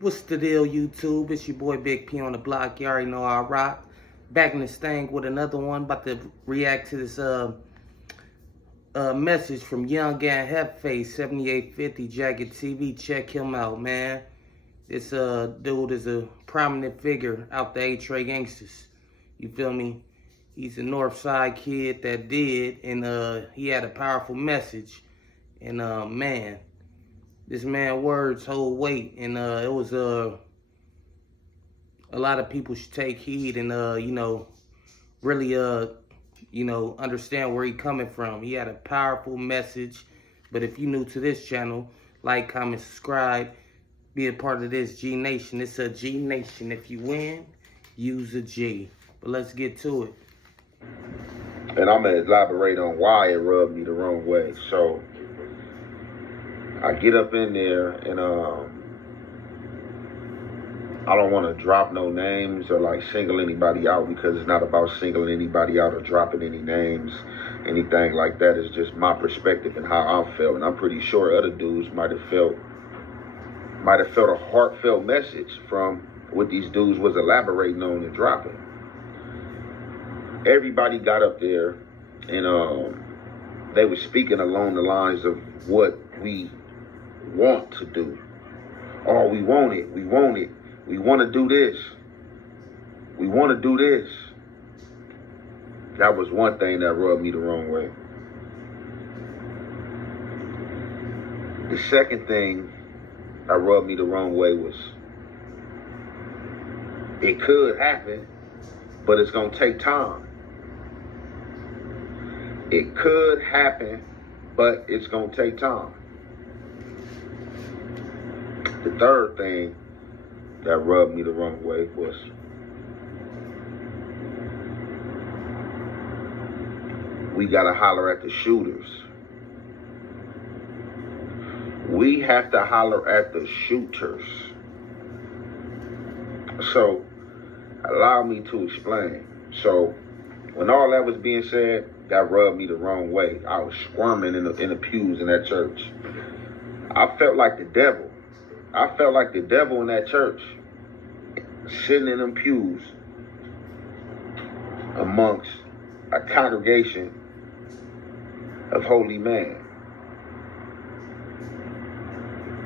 What's the deal, YouTube? It's your boy Big P on the block. You already know I rock. Back in this thing with another one. About to react to this message from Young and Headface 7850 Jacket TV. Check him out, man. This dude is a prominent figure out the A-Tray gangsters. You feel me? He's a North Side kid that did, and he had a powerful message. And man, this man words hold weight, and it was a lot of people should take heed and really understand where he coming from. He had a powerful message. But if you're new to this channel, like, comment, subscribe, be a part of this G Nation. It's a G Nation. If you win, use a G. But let's get to it. And I'm gonna elaborate on why it rubbed me the wrong way. So I get up in there, and I don't want to drop no names or like single anybody out, because it's not about singling anybody out or dropping any names, anything like that. It's just my perspective and how I felt. And I'm pretty sure other dudes might have felt a heartfelt message from what these dudes was elaborating on and dropping. Everybody got up there, and they were speaking along the lines of what we want to do. Oh, we want it. We want it. We want to do this. We want to do this. That was one thing that rubbed me the wrong way. The second thing that rubbed me the wrong way was, it could happen, but it's going to take time. It could happen, but it's going to take time. The third thing that rubbed me the wrong way was, we got to holler at the shooters. We have to holler at the shooters. So, allow me to explain. So, when all that was being said, that rubbed me the wrong way. I was squirming in the pews in that church. I felt like the devil. I felt like the devil in that church, sitting in them pews amongst a congregation of holy men.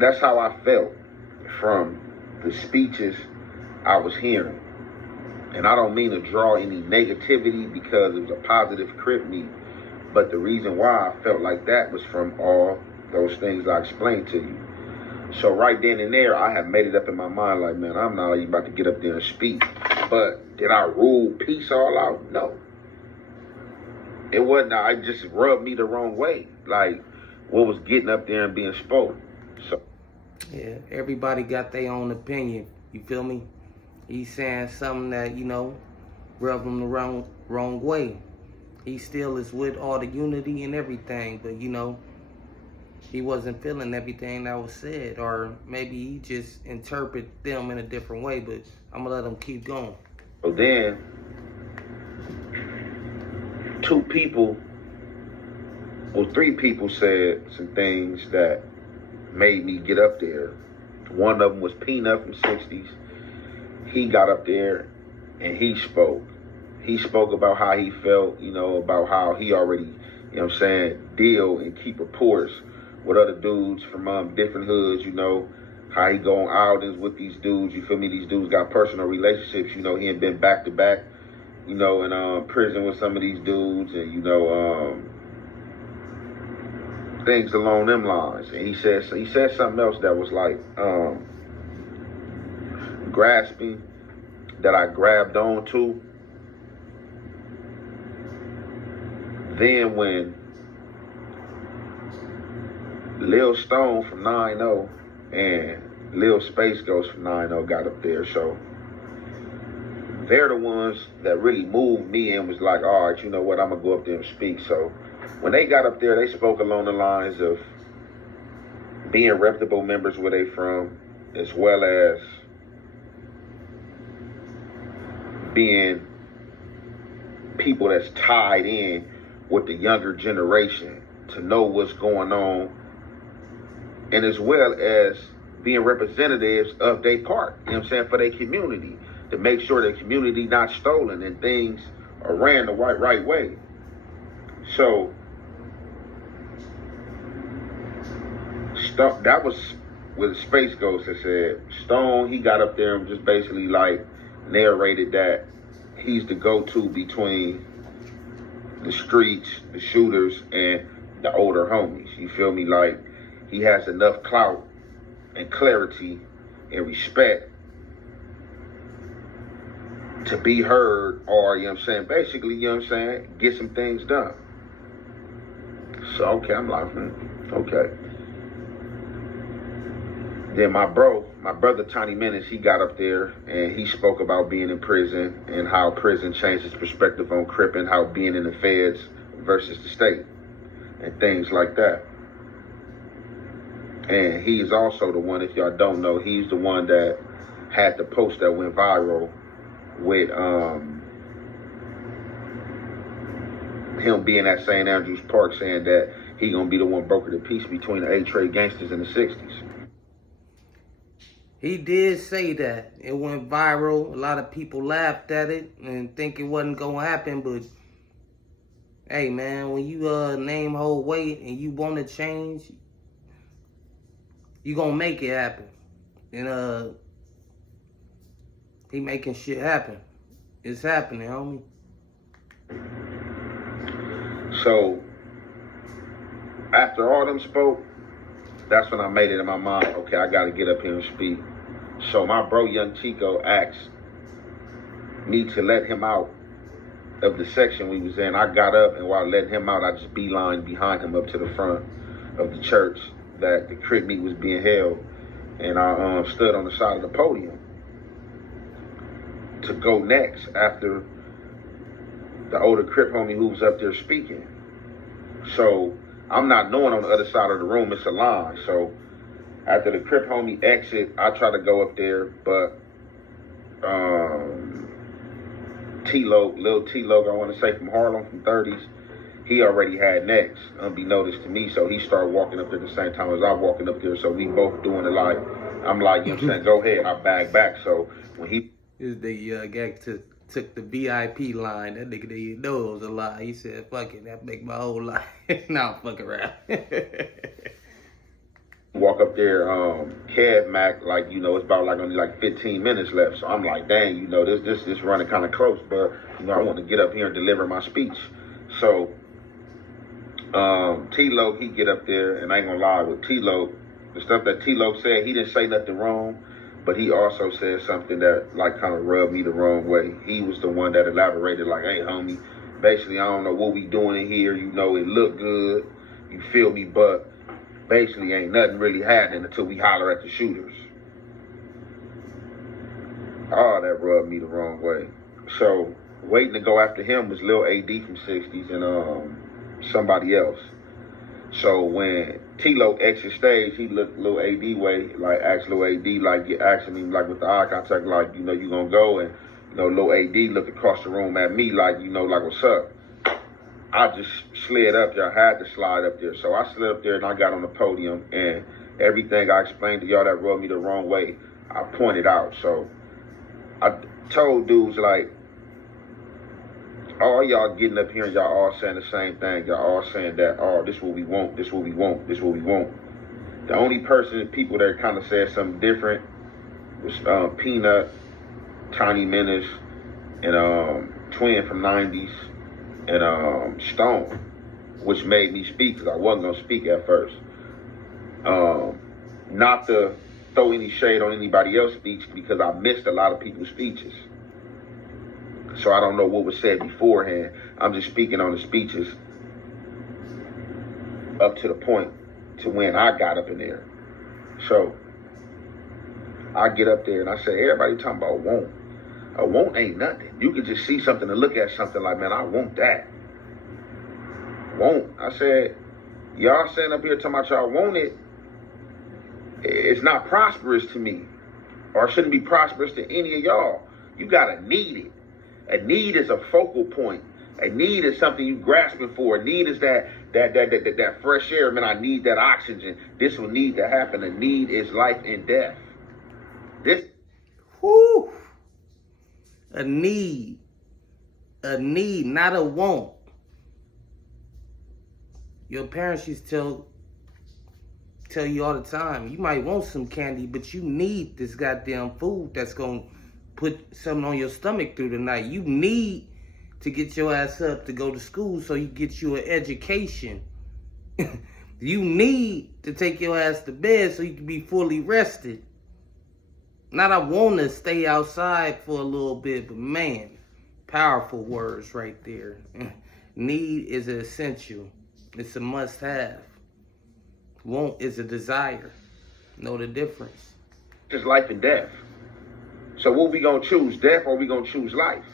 That's how I felt from the speeches I was hearing. And I don't mean to draw any negativity because it was a positive crip meet, but the reason why I felt like that was from all those things I explained to you. So right then and there, I have made it up in my mind, like, man, I'm not even about to get up there and speak. But did I rule peace all out? No. It wasn't. It just rubbed me the wrong way, like what was getting up there and being spoken. So Yeah, everybody got their own opinion. You feel me? He's saying something that, rubbed him the wrong way. He still is with all the unity and everything, but, he wasn't feeling everything that was said, or maybe he just interpreted them in a different way, but I'm going to let him keep going. So then, three people said some things that made me get up there. One of them was Peanut from 60s. He got up there and he spoke. He spoke about how he felt, about how he already, deal and keep reports with other dudes from different hoods, how he go on outings with these dudes, you feel me? These dudes got personal relationships, he had been back to back, in prison with some of these dudes, and, things along them lines. And he said something else that was like, grasping, that I grabbed on to. Then when Lil Stone from 9-0 and Lil Space Ghost from 9-0 got up there, so they're the ones that really moved me and was like, all right, you know what, I'm gonna go up there and speak. So when they got up there, they spoke along the lines of being reputable members where they from, as well as being people that's tied in with the younger generation to know what's going on, and as well as being representatives of their part, you know what I'm saying, for their community, to make sure the community not stolen and things are ran the right way. So that was where the Space Ghost that said Stone, he got up there and just basically like narrated that he's the go-to between the streets, the shooters, and the older homies. You feel me? Like, he has enough clout and clarity and respect to be heard, or, you know what I'm saying, basically, you know what I'm saying, get some things done. So, okay, I'm like, okay. Then my brother Tiny Menace, he got up there and he spoke about being in prison and how prison changed his perspective on Crip and how being in the feds versus the state and things like that. And he's also the one, if y'all don't know, he's the one that had the post that went viral with him being at St. Andrews Park saying that he gonna be the one broker the peace between the A-Trade gangsters in the 60s. He did say that. It went viral. A lot of people laughed at it and think it wasn't going to happen. But, hey, man, when you name hold weight and you want to change, you going to make it happen. And he making shit happen. It's happening, homie. So, after all them spoke, that's when I made it in my mind, okay, I got to get up here and speak. So my bro, Young Chico, asked me to let him out of the section we was in. I got up, and while letting him out, I just beelined behind him up to the front of the church that the crip meet was being held. And I stood on the side of the podium to go next after the older crip homie who was up there speaking. So I'm not knowing on the other side of the room, it's a line. So after the crip homie exit, I try to go up there, but Lil T-Lo, I want to say from Harlem, from 30s, he already had next, unbeknownst to me. So he started walking up there at the same time as I walking up there. So we both doing it like, I'm like, you know what I'm saying, go ahead, I bag. So when he... The guy took the VIP line. That nigga didn't know it was a lie. He said, fuck it, that make my whole life. Nah, fuck around. Walk up there, Kev Mac, like, you know, it's about like only like 15 minutes left. So I'm like, dang, you know, this running kind of close, but, you know, I want to get up here and deliver my speech. So T-Lo, he get up there, and I ain't gonna lie, with T-Lo, the stuff that T-Lo said, he didn't say nothing wrong, but he also said something that like kind of rubbed me the wrong way. He was the one that elaborated like, hey, homie, basically, I don't know what we doing in here. You know, it look good, you feel me, but basically ain't nothing really happening until we holler at the shooters. Oh, that rubbed me the wrong way. So waiting to go after him was Lil AD from 60s and somebody else. So when T-Lo exit stage, he looked Lil AD way, like asked Lil AD, like asking him like with the eye contact, like, you know, you gonna go, and, you know, Lil AD looked across the room at me like, you know, like, what's up? I just slid up there. I had to slide up there. So I slid up there and I got on the podium, and everything I explained to y'all that rubbed me the wrong way, I pointed out. So I told dudes like, all y'all getting up here and y'all all saying the same thing. Y'all all saying that, oh, this what we want, this what we want, this what we want. The only people that kind of said something different was Peanut, Tiny Menace, and Twin from 90s, and Stone, which made me speak because I wasn't going to speak at first. Not to throw any shade on anybody else's speech, because I missed a lot of people's speeches. So I don't know what was said beforehand. I'm just speaking on the speeches up to the point to when I got up in there. So I get up there and I say, everybody talking about want. A want ain't nothing. You can just see something and look at something like, man, I want that. Want. I said, y'all sitting up here talking about y'all want it. It's not prosperous to me, or it shouldn't be prosperous to any of y'all. You gotta need it. A need is a focal point. A need is something you grasping for. A need is that fresh air. Man, I need that oxygen. This will need to happen. A need is life and death. This. Whoo! A need, not a want. Your parents used to tell you all the time, you might want some candy, but you need this goddamn food that's gonna put something on your stomach through the night. You need to get your ass up to go to school so you get you an education. You need to take your ass to bed so you can be fully rested. Not I want to stay outside for a little bit, but man, powerful words right there. Need is an essential. It's a must-have. Want is a desire. Know the difference. It's life and death. So what we gonna choose, death or we gonna choose life?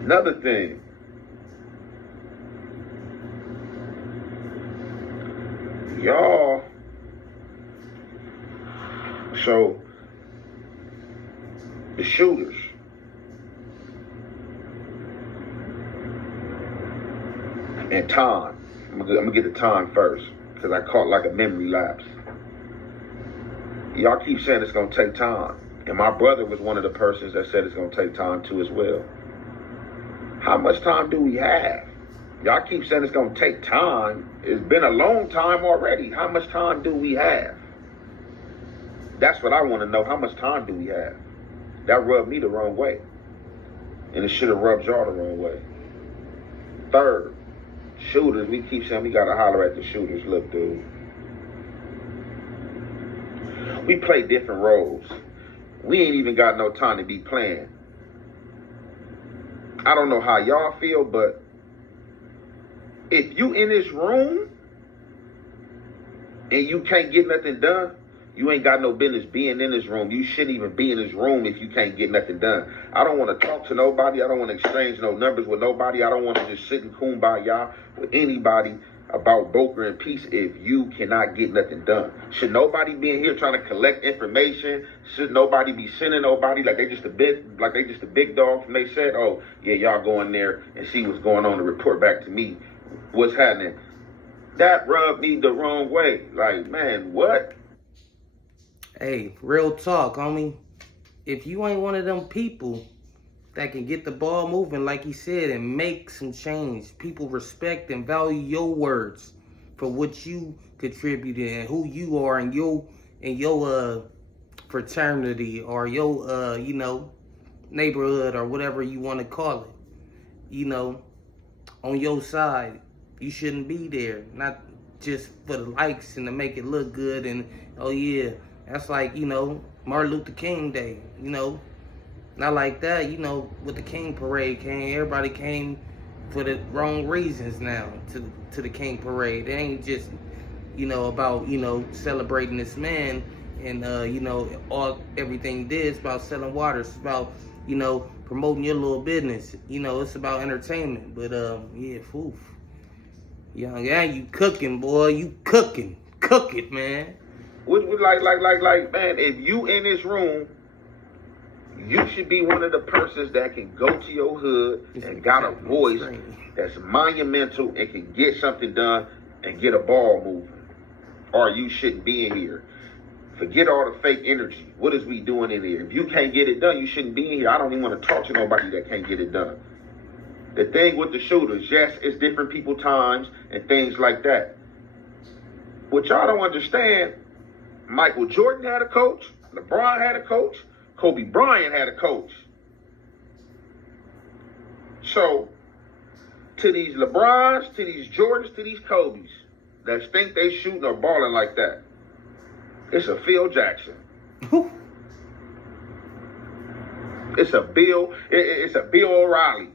Another thing. Y'all. So the shooters. And time. I'm gonna get the time first because I caught like a memory lapse. Y'all keep saying it's gonna take time, and my brother was one of the persons that said it's gonna take time too as well. How much time do we have? Y'all keep saying it's gonna take time. It's been a long time already. How much time do we have? That's what I want to know. How much time do we have? That rubbed me the wrong way, and it should have rubbed y'all the wrong way. Third. Shooters, we keep saying we gotta holler at the shooters. Look, dude. We play different roles. We ain't even got no time to be playing. I don't know how y'all feel, but if you in this room and you can't get nothing done, you ain't got no business being in this room. You shouldn't even be in this room if you can't get nothing done. I don't want to talk to nobody. I don't want to exchange no numbers with nobody. I don't want to just sit and kumbaya with anybody about broker and peace if you cannot get nothing done. Should nobody be in here trying to collect information? Should nobody be sending nobody like they just a big dog from they said, oh yeah, y'all go in there and see what's going on and report back to me what's happening. That rubbed me the wrong way. Like, man, what? Hey, real talk, homie. If you ain't one of them people that can get the ball moving, like he said, and make some change, people respect and value your words for what you contributed and who you are in your fraternity or your neighborhood or whatever you want to call it. On your side, you shouldn't be there. Not just for the likes and to make it look good and oh yeah. That's like, Martin Luther King Day, Not like that, with the King Parade came, everybody came for the wrong reasons now to the King Parade. It ain't just, about, celebrating this man and, everything he did. It's about selling water. It's about, promoting your little business. It's about entertainment. But, yeah, foof. Yeah, you cooking, boy. You cooking. Cook it, man. Like, man, if you in this room, you should be one of the persons that can go to your hood and got a voice that's monumental and can get something done and get a ball moving. Or you shouldn't be in here. Forget all the fake energy. What is we doing in here? If you can't get it done, you shouldn't be in here. I don't even want to talk to nobody that can't get it done. The thing with the shooters, yes, it's different people times and things like that. What y'all don't understand, Michael Jordan had a coach, LeBron had a coach, Kobe Bryant had a coach. So, to these LeBrons, to these Jordans, to these Kobes that think they shooting or balling like that, it's a Phil Jackson. It's a Bill O'Reilly.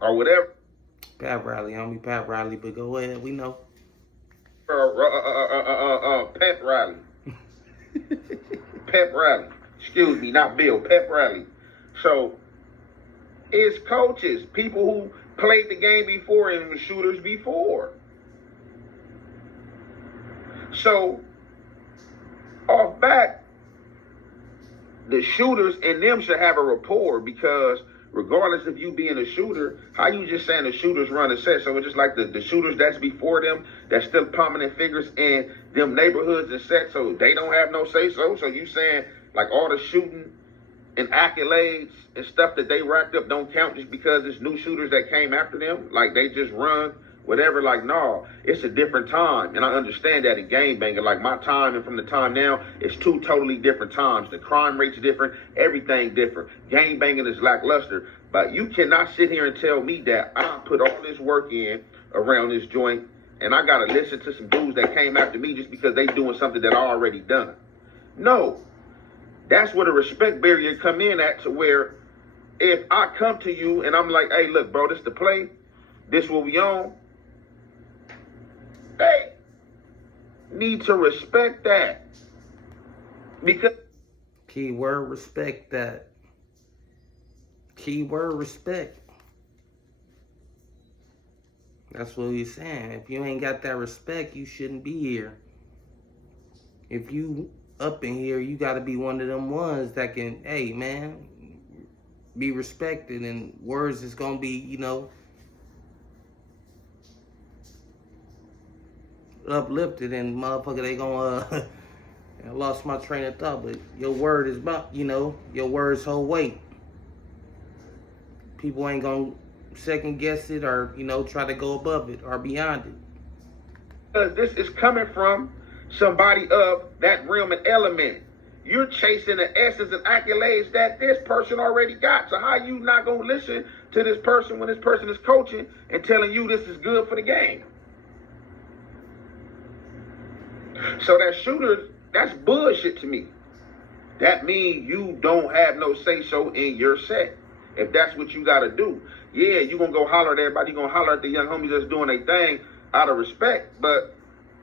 Or whatever. Pat Riley, homie, Pat Riley, but go ahead, we know. Pep Riley. Pep Riley. Excuse me, not Bill. Pep Riley. So, it's coaches, people who played the game before and were shooters before. So, off back, the shooters and them should have a rapport, because regardless of you being a shooter, how you just saying the shooters run a set? So it's just like the shooters that's before them, that's still prominent figures in them neighborhoods and sets, so they don't have no say so. So you saying like all the shooting and accolades and stuff that they racked up don't count just because it's new shooters that came after them? Like they just run whatever? Like, no, it's a different time. And I understand that in game banging. Like my time and from the time now, it's two totally different times. The crime rate's different, everything different. Game banging is lackluster. But you cannot sit here and tell me that I put all this work in around this joint and I gotta listen to some dudes that came after me just because they doing something that I already done. No. That's where the respect barrier come in at, to where if I come to you and I'm like, hey, look, bro, this the play, this what we on, hey, need to respect that. Because keyword respect that. Keyword respect. That's what he's saying. If you ain't got that respect, you shouldn't be here. If you up in here, you got to be one of them ones that can, hey, man, be respected, and words is going to be, you know, uplifted, and motherfucker, they going to, I lost my train of thought, but your word is about, you know, your words hold weight. People ain't going to second guess it or, you know, try to go above it or beyond it. This is coming from somebody of that realm and element. You're chasing the essence and accolades that this person already got. So how you not going to listen to this person when this person is coaching and telling you this is good for the game? So that shooter, that's bullshit to me. That means you don't have no say-so in your set. If that's what you got to do. Yeah, you going to go holler at everybody. You going to holler at the young homies that's doing their thing out of respect. But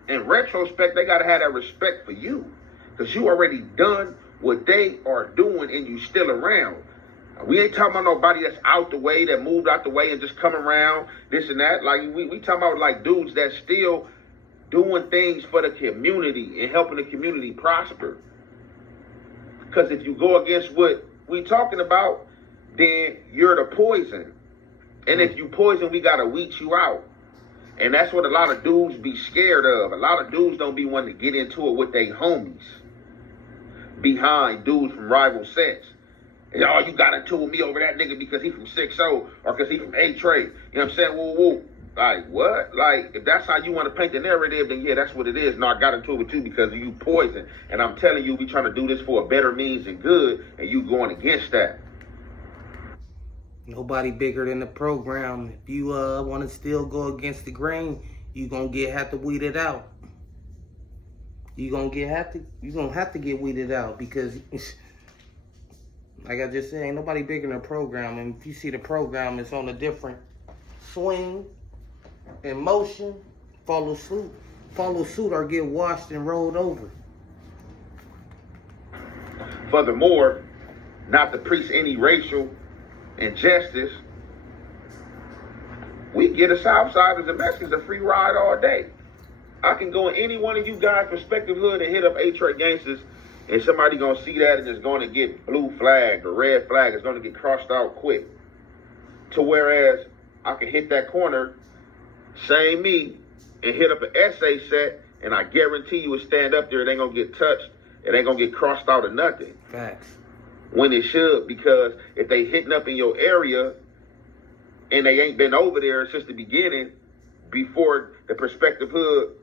in retrospect, they got to have that respect for you. Because you already done what they are doing and you still around. We ain't talking about nobody that's out the way, that moved out the way and just come around, this and that. Like, we talking about like dudes that still doing things for the community and helping the community prosper. Because if you go against what we talking about, then you're the poison. And if you poison, we got to weed you out. And that's what a lot of dudes be scared of. A lot of dudes don't be wanting to get into it with their homies behind dudes from rival sets. And, oh, you got into it with me over that nigga because he from 6-0 or because he from A-Trade. You know what I'm saying? Woo, woo. Like, what? Like, if that's how you want to paint the narrative, then yeah, that's what it is. No, I got into it with you because of you poison. And I'm telling you, we trying to do this for a better means and good, and you going against that. Nobody bigger than the program. If you want to still go against the grain, you gonna have to weed it out. You gonna have to get weeded out, because like I just said, ain't nobody bigger than the program. And if you see the program is on a different swing and motion, follow suit or get washed and rolled over. Furthermore, not to preach any racial injustice, we get a Southsiders and Mexicans a free ride all day. I can go in any one of you guys' respective hood and hit up A-Trade gangsters, and somebody gonna see that and it's gonna get blue flagged or red flag. It's gonna get crossed out quick. To whereas I can hit that corner, same me, and hit up an essay set, and I guarantee you it stand up there, it ain't gonna get touched, it ain't gonna get crossed out or nothing. Facts. When it should, because if they hitting up in your area and they ain't been over there since the beginning, before the prospective hood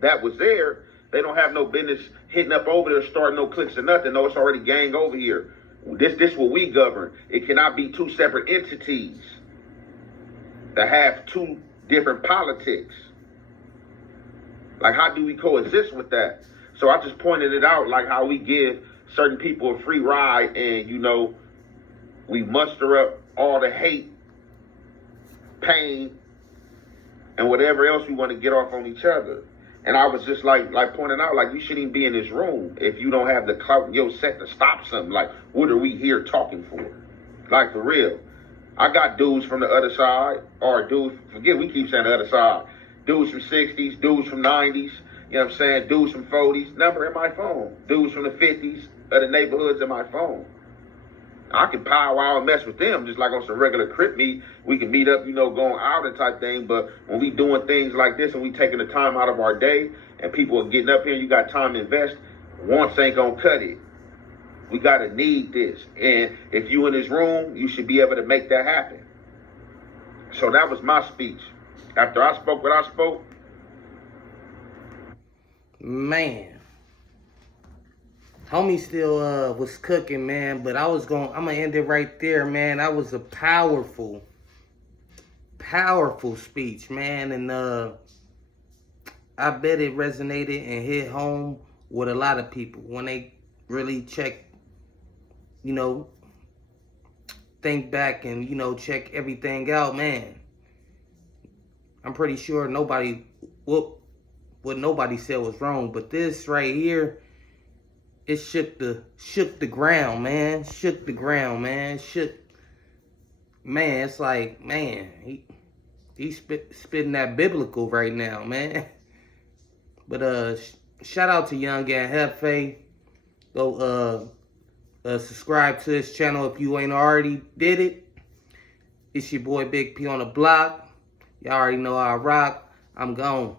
that was there, they don't have no business hitting up over there, starting no cliques or nothing. No, it's already gang over here. This what we govern. It cannot be two separate entities that have two different politics. Like, how do we coexist with that? So I just pointed it out, like how we give certain people a free ride, and, you know, we muster up all the hate, pain, and whatever else we want to get off on each other. And I was just like pointing out, like, you shouldn't even be in this room if you don't have the clout in your set to stop something. Like, what are we here talking for? Like, for real. I got dudes from the other side, or dudes, forget we keep saying the other side, dudes from 60s, dudes from 90s, you know what I'm saying, dudes from 40s, number in my phone, dudes from the 50s, of the neighborhoods in my phone. I can powwow and mess with them just like on some regular crip meet. We can meet up, going out and type thing. But when we doing things like this and we taking the time out of our day and people are getting up here and you got time to invest, once ain't gonna cut it. We gotta need this. And if you in this room, you should be able to make that happen. So that was my speech. After I spoke what I spoke. Man. Homie still was cooking, man, but I'm gonna end it right there, man. That was a powerful speech, man, and I bet it resonated and hit home with a lot of people when they really check, think back and check everything out, man. I'm pretty sure what nobody said was wrong, but this right here, it shook the ground, man. Shook the ground, man. Man, it's like, man, he's spitting that biblical right now, man. But shout out to Young and Hefe. Go subscribe to his channel if you ain't already did it. It's your boy Big P on the block. Y'all already know I rock. I'm gone.